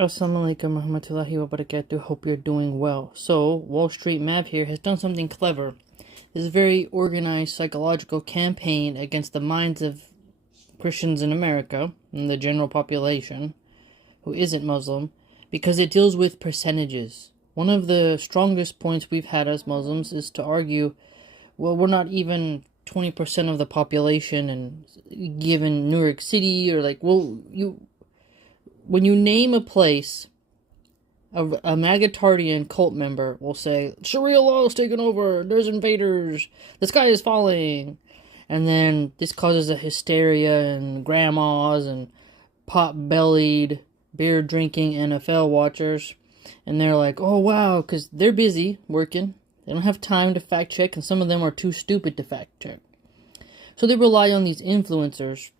Assalamu alaikum warahmatullahi wabarakatuh. Hope you're doing well. So, Wall Street Mav here has done something clever. This very organized psychological campaign against the minds of Christians in America and the general population who isn't Muslim because it deals with percentages. One of the strongest points we've had as Muslims is to argue, well, we're not even 20% of the population, and given New York City, or like, well, when you name a place, a Magatardian cult member will say, Sharia law is taking over, there's invaders, the sky is falling. And then this causes a hysteria and grandmas and pot-bellied, beer-drinking NFL watchers. And they're like, oh wow, because they're busy working. They don't have time to fact check, and some of them are too stupid to fact check. So they rely on these influencers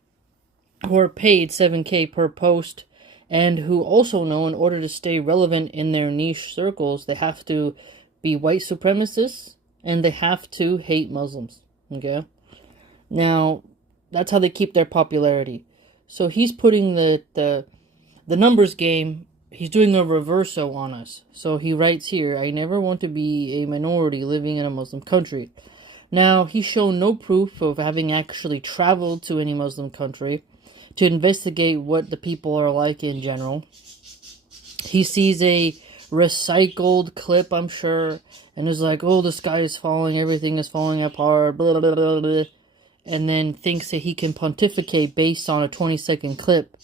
who are paid $7K per post, and who also know in order to stay relevant in their niche circles, they have to be white supremacists and they have to hate Muslims. Okay? Now, that's how they keep their popularity. So he's putting the numbers game, he's doing a reverso on us. So he writes here, I never want to be a minority living in a Muslim country. Now, he's shown no proof of having actually traveled to any Muslim country to investigate what the people are like in general. He sees a recycled clip, I'm sure, and is like, oh, the sky is falling, everything is falling apart, blah, blah, blah, blah, and then thinks that he can pontificate based on a 20-second clip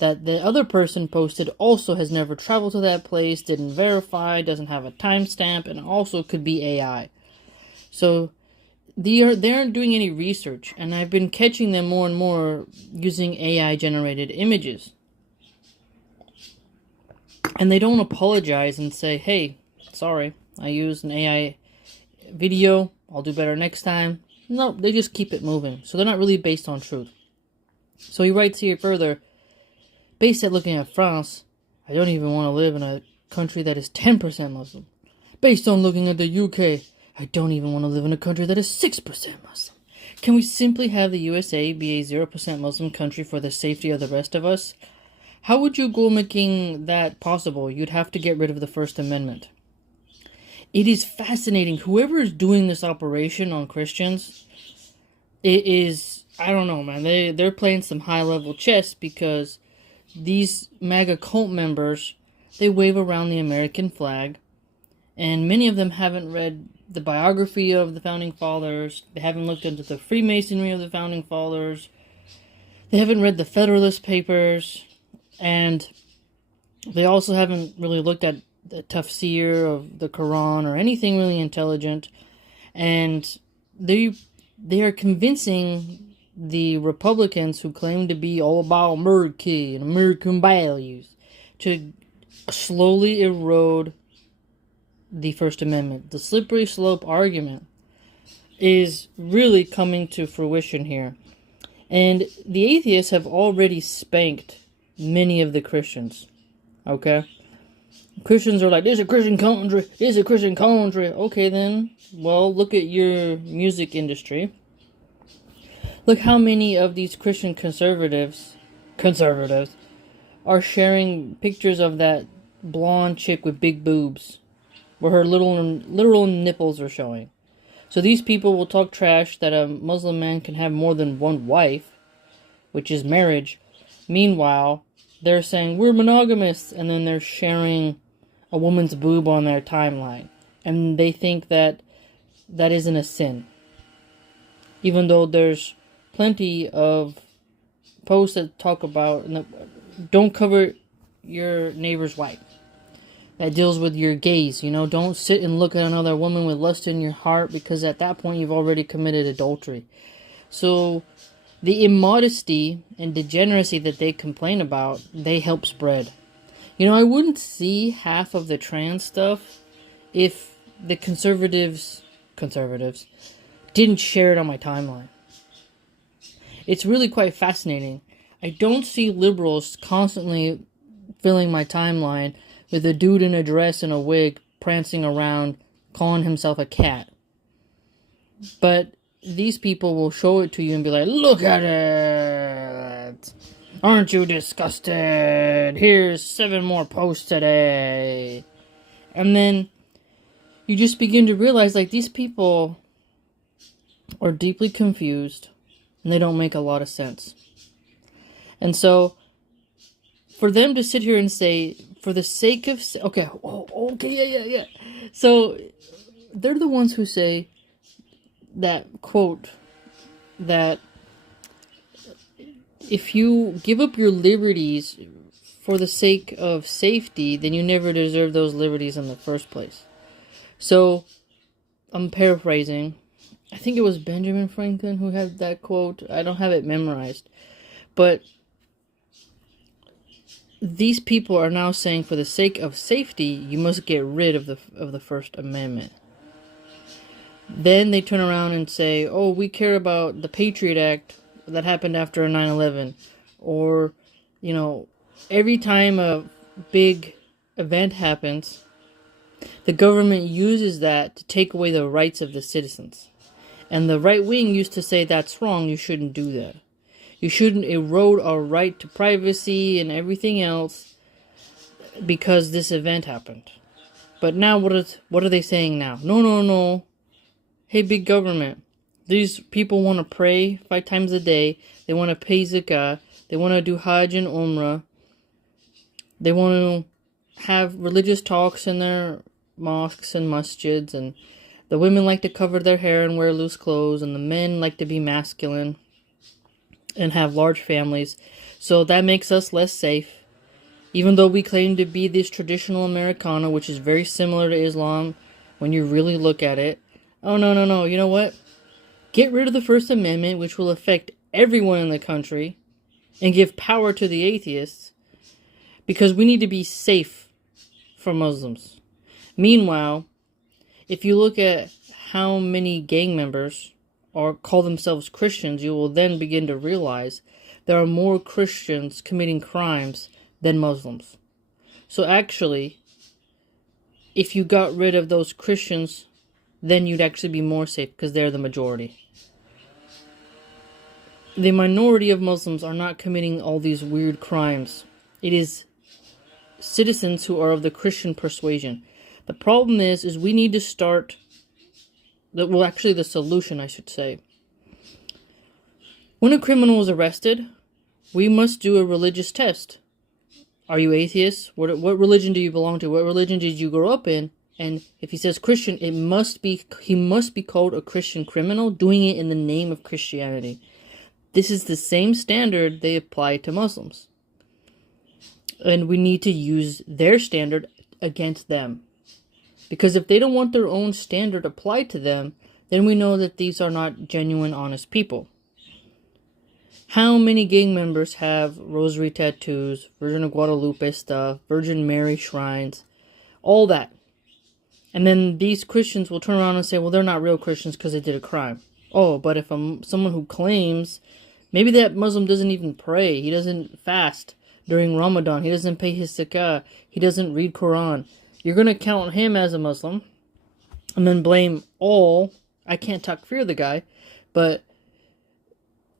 that the other person posted also has never traveled to that place, didn't verify, doesn't have a timestamp, and also could be AI. So they aren't doing any research, and I've been catching them more and more using AI-generated images. And they don't apologize and say, hey, sorry, I used an AI video, I'll do better next time. No, they just keep it moving. So they're not really based on truth. So he writes here further, based at looking at France, I don't even want to live in a country that is 10% Muslim. Based on looking at the UK, I don't even want to live in a country that is 6% Muslim. Can we simply have the USA be a 0% Muslim country for the safety of the rest of us? How would you go making that possible? You'd have to get rid of the First Amendment. It is fascinating. Whoever is doing this operation on Christians, it is, I don't know, man. They're playing some high-level chess, because these MAGA cult members, they wave around the American flag, and many of them haven't read the biography of the Founding Fathers. They haven't looked into the Freemasonry of the Founding Fathers. They haven't read the Federalist Papers. And they also haven't really looked at the tafsir of the Quran or anything really intelligent. And they are convincing the Republicans, who claim to be all about America and American values, to slowly erode the First Amendment. The slippery slope argument is really coming to fruition here. And the atheists have already spanked many of the Christians. Okay? Christians are like, this is a Christian country, this is a Christian country. Okay then, well, look at your music industry. Look how many of these Christian conservatives are sharing pictures of that blonde chick with big boobs, where her literal nipples are showing. So these people will talk trash that a Muslim man can have more than one wife, which is marriage. Meanwhile, they're saying, we're monogamists, and then they're sharing a woman's boob on their timeline. And they think that that isn't a sin. Even though there's plenty of posts that talk about, don't cover your neighbor's wife. That deals with your gaze, don't sit and look at another woman with lust in your heart, because at that point you've already committed adultery. So the immodesty and degeneracy that they complain about, they help spread. I wouldn't see half of the trans stuff if the conservatives didn't share it on my timeline. It's really quite fascinating. I don't see liberals constantly filling my timeline with a dude in a dress and a wig prancing around, calling himself a cat. But these people will show it to you and be like, look at it! Aren't you disgusted? Here's 7 more posts today. And then you just begin to realize, like, these people are deeply confused and they don't make a lot of sense. And so, for them to sit here and say, for the sake of... Okay, yeah. So, they're the ones who say that, quote, that if you give up your liberties for the sake of safety, then you never deserve those liberties in the first place. So, I'm paraphrasing. I think it was Benjamin Franklin who had that quote. I don't have it memorized. But these people are now saying, for the sake of safety, you must get rid of the First Amendment. Then they turn around and say, oh, we care about the Patriot Act that happened after 9/11. Or, you know, every time a big event happens, the government uses that to take away the rights of the citizens. And the right wing used to say that's wrong, you shouldn't do that. You shouldn't erode our right to privacy and everything else because this event happened. But now what are they saying now? No. Hey, big government. These people want to pray 5 times a day. They want to pay zakah. They want to do Hajj and Umrah. They want to have religious talks in their mosques and masjids. And the women like to cover their hair and wear loose clothes. And the men like to be masculine and have large families. So that makes us less safe. Even though we claim to be this traditional Americana, which is very similar to Islam when you really look at it. Oh, no. You know what? Get rid of the First Amendment, which will affect everyone in the country, and give power to the atheists, because we need to be safe from Muslims. Meanwhile, if you look at how many gang members or call themselves Christians, you will then begin to realize there are more Christians committing crimes than Muslims. So actually, if you got rid of those Christians, then you'd actually be more safe because they're the majority. The minority of Muslims are not committing all these weird crimes. It is citizens who are of the Christian persuasion. The problem is we need to start... the solution, I should say. When a criminal is arrested, we must do a religious test. Are you atheist? What religion do you belong to? What religion did you grow up in? And if he says Christian, he must be called a Christian criminal, doing it in the name of Christianity. This is the same standard they apply to Muslims. And we need to use their standard against them. Because if they don't want their own standard applied to them, then we know that these are not genuine, honest people. How many gang members have rosary tattoos, Virgin of Guadalupe stuff, Virgin Mary shrines, all that? And then these Christians will turn around and say, well, they're not real Christians because they did a crime. Oh, but if someone who claims, maybe that Muslim doesn't even pray, he doesn't fast during Ramadan, he doesn't pay his zakah, he doesn't read Quran, you're going to count him as a Muslim and then blame all... I can't takfir the guy, but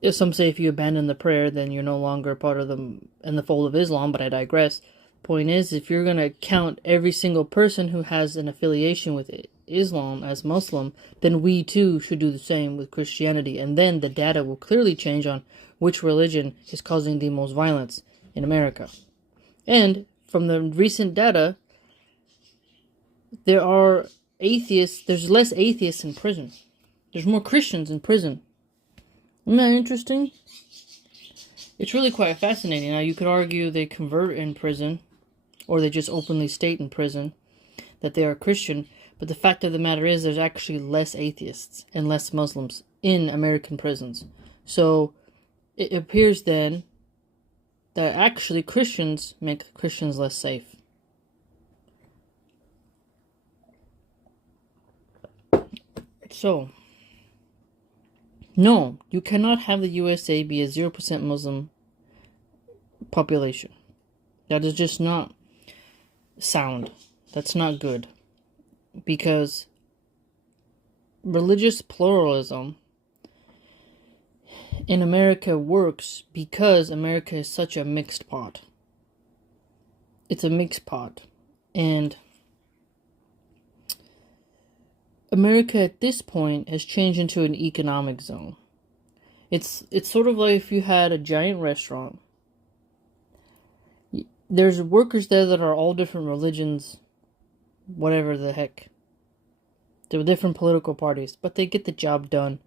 if some say if you abandon the prayer, then you're no longer part of in the fold of Islam, but I digress. Point is, if you're going to count every single person who has an affiliation with Islam as Muslim, then we too should do the same with Christianity, and then the data will clearly change on which religion is causing the most violence in America. And from the recent data, there's less atheists in prison. There's more Christians in prison. Isn't that interesting? It's really quite fascinating. Now, you could argue they convert in prison, or they just openly state in prison that they are Christian, but the fact of the matter is there's actually less atheists and less Muslims in American prisons. So, it appears then that actually Christians make Christians less safe. So, no, you cannot have the USA be a 0% Muslim population. That is just not sound. That's not good. Because religious pluralism in America works because America is such a mixed pot. It's a mixed pot. And America at this point has changed into an economic zone. It's sort of like if you had a giant restaurant. There's workers there that are all different religions, whatever the heck. They're different political parties, but they get the job done,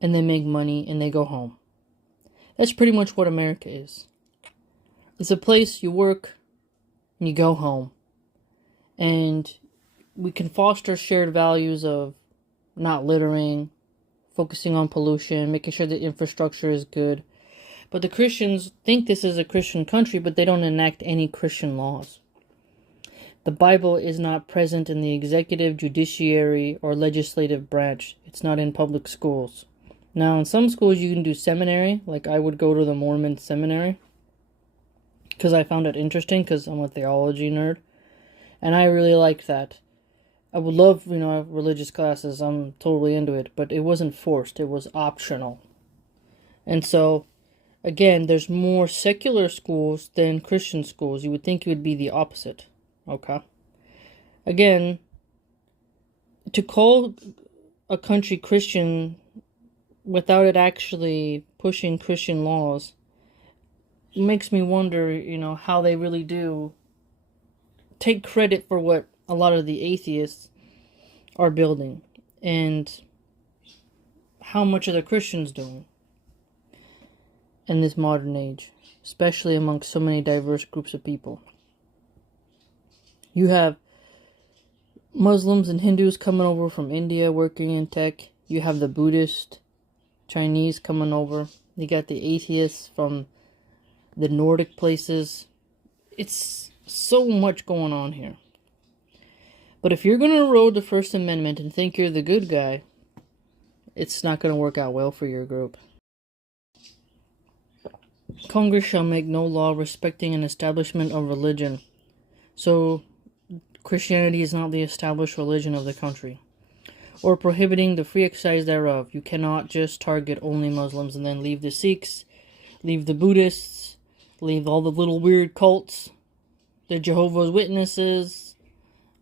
and they make money, and they go home. That's pretty much what America is. It's a place you work, and you go home. And we can foster shared values of not littering, focusing on pollution, making sure the infrastructure is good. But the Christians think this is a Christian country, but they don't enact any Christian laws. The Bible is not present in the executive, judiciary, or legislative branch. It's not in public schools. Now, in some schools you can do seminary, like I would go to the Mormon seminary, because I found it interesting, because I'm a theology nerd, and I really liked that. I would love, religious classes, I'm totally into it, but it wasn't forced, it was optional. And so, again, there's more secular schools than Christian schools. You would think it would be the opposite. Okay. Again, to call a country Christian without it actually pushing Christian laws makes me wonder, how they really do take credit for what a lot of the atheists are building and how much are the Christians doing in this modern age, especially amongst so many diverse groups of people. You have Muslims and Hindus coming over from India working in tech. You have the Buddhist, Chinese coming over. You got the atheists from the Nordic places. It's so much going on here. But if you're going to erode the First Amendment and think you're the good guy, it's not going to work out well for your group. Congress shall make no law respecting an establishment of religion. So, Christianity is not the established religion of the country. Or prohibiting the free exercise thereof. You cannot just target only Muslims and then leave the Sikhs, leave the Buddhists, leave all the little weird cults, the Jehovah's Witnesses,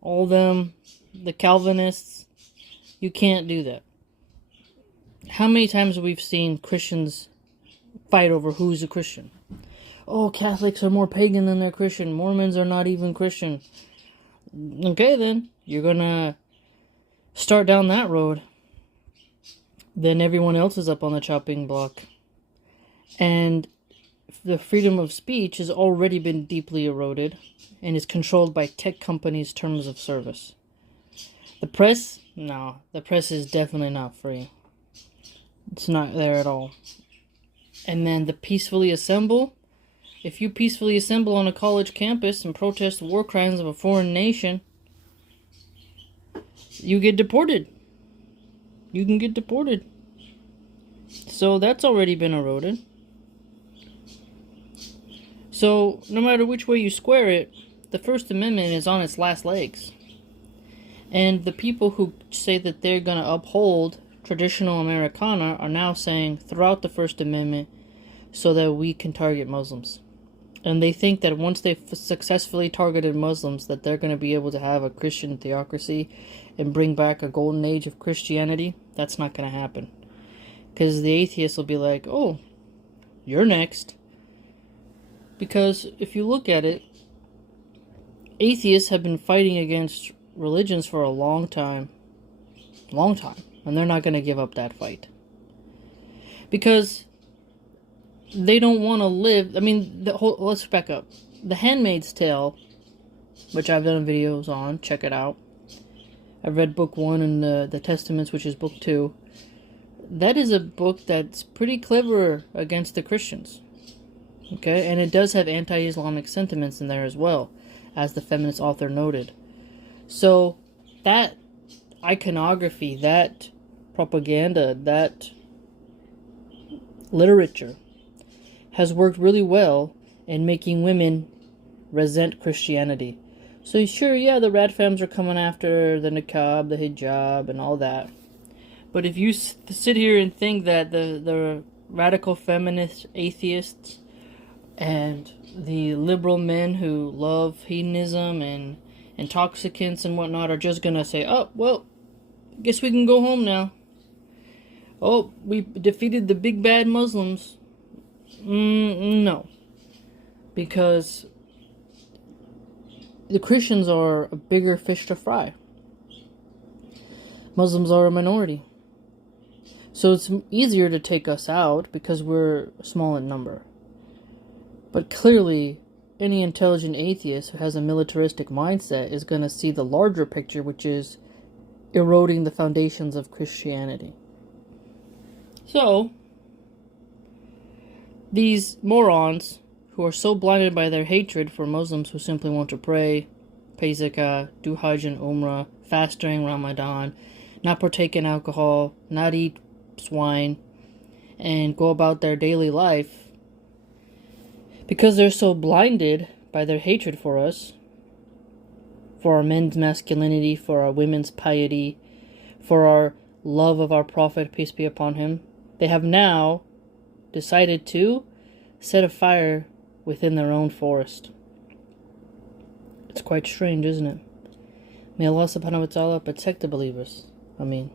all them, the Calvinists. You can't do that. How many times have we seen Christians fight over who's a Christian? Oh, Catholics are more pagan than they're Christian. Mormons are not even Christian. Okay, then. You're gonna start down that road. Then everyone else is up on the chopping block. And the freedom of speech has already been deeply eroded and is controlled by tech companies' terms of service. The press? No, the press is definitely not free. It's not there at all. And then the peacefully assemble. If you peacefully assemble on a college campus and protest war crimes of a foreign nation, you get deported. You can get deported. So that's already been eroded. So no matter which way you square it, the First Amendment is on its last legs. And the people who say that they're going to uphold traditional Americana are now saying throughout the First Amendment so that we can target Muslims. And they think that once they've successfully targeted Muslims, that they're going to be able to have a Christian theocracy and bring back a golden age of Christianity. That's not going to happen. Because the atheists will be like, oh, you're next. Because if you look at it, atheists have been fighting against religions for a long time. Long time. And they're not going to give up that fight. Because they don't want to live. Let's back up. The Handmaid's Tale, which I've done videos on, check it out. I've read book 1 and the Testaments, which is book 2. That is a book that's pretty clever against the Christians. Okay, and it does have anti-Islamic sentiments in there as well, as the feminist author noted. So, that iconography, that propaganda, that literature has worked really well in making women resent Christianity. So sure, yeah, the Radfems are coming after the niqab, the hijab, and all that. But if you sit here and think that the radical feminist atheists and the liberal men who love hedonism and intoxicants and whatnot are just gonna say, oh, well, guess we can go home now. Oh, we defeated the big bad Muslims. No. Because the Christians are a bigger fish to fry. Muslims are a minority. So it's easier to take us out because we're small in number. But clearly, any intelligent atheist who has a militaristic mindset is going to see the larger picture, which is eroding the foundations of Christianity. So, these morons who are so blinded by their hatred for Muslims who simply want to pray, pay zakah, do Hajj and Umrah, fast during Ramadan, not partake in alcohol, not eat swine, and go about their daily life, because they're so blinded by their hatred for us, for our men's masculinity, for our women's piety, for our love of our Prophet, peace be upon him, they have now decided to set a fire within their own forest. It's quite strange, isn't it? May Allah subhanahu wa ta'ala protect the believers. Ameen.